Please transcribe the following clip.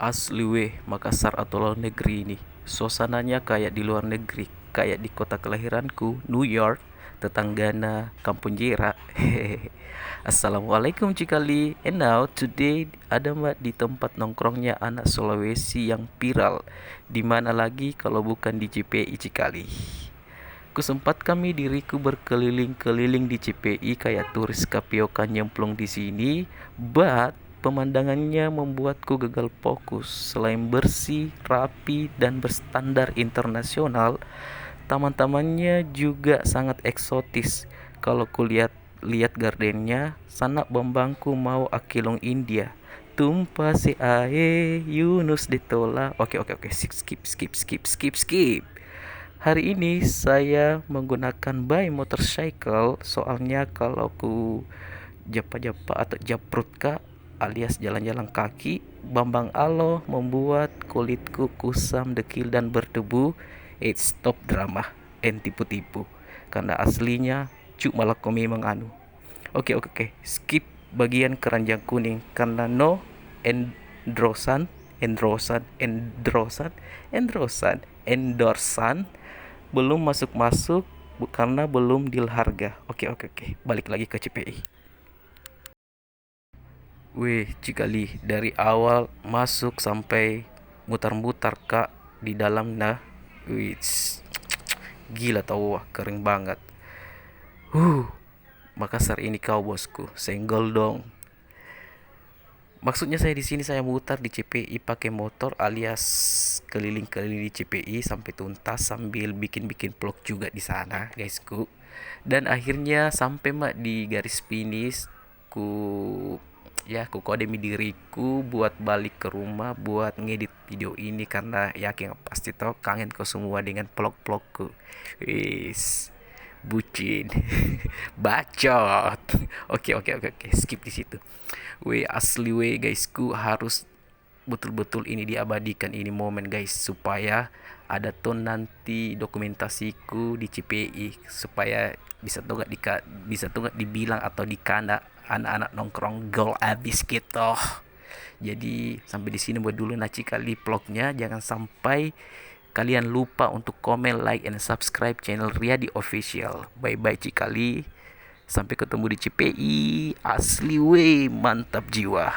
Asli weh, Makassar atau luar negeri ini. Suasananya kayak di luar negeri, kayak di kota kelahiranku, New York, tetanggana Kampung Jera. Hehehe. Assalamualaikum Cikali. And now today ada mbak di tempat nongkrongnya anak Sulawesi yang viral. Dimana lagi kalau bukan di CPI Cikali. Kusempatkan diriku berkeliling-keliling di CPI kayak turis kapioka nyemplung di sini, but pemandangannya membuatku gagal fokus. Selain bersih, rapi, dan berstandar internasional, taman-tamannya juga sangat eksotis. Kalau kulihat lihat gardennya, sanak bambangku mau akilong India. Tumpah si ae Yunus ditola. Oke oke oke, skip skip skip skip skip. Hari ini saya menggunakan by motorcycle, soalnya kalau ku japa-japa atau japrutka alias jalan-jalan kaki, Bambang Alo membuat kulitku kusam, dekil dan berdebu. Stop drama and tipu-tipu. Karena aslinya cuk malah komi menganu. Oke oke oke, skip bagian keranjang kuning karena no endorsan endorsan endorsan endorsan endorsan belum masuk-masuk karena belum deal harga. Oke oke oke, balik lagi ke CPI. Wih, Cikali, dari awal masuk sampai mutar-mutar kak di dalam nah. Wih, gila tau wah, kering banget. Huh, Makassar ini kau bosku, senggol dong. Maksudnya saya di sini saya mutar di CPI pakai motor alias keliling-keliling di CPI sampai tuntas sambil bikin-bikin vlog juga di sana, guysku. Dan akhirnya sampai mak di garis finish ku ku kodemi diriku buat balik ke rumah buat ngedit video ini karena yakin pasti tau kangen kau semua dengan vlog-vlogku. Wis bucin bacot. Oke oke oke oke, skip di situ. We asli we guysku, harus betul-betul ini diabadikan ini momen guys, supaya ada tuh nanti dokumentasiku di CPI, supaya bisa tuh nggak dibilang atau dikana anak-anak nongkrong gol abis gitu. Jadi sampai di sini buat dulu naci kali vlognya. Jangan sampai kalian lupa untuk komen, like, and subscribe channel Riyadi Official. Bye bye Cikali. Sampai ketemu di CPI. Asli wey, mantap jiwa.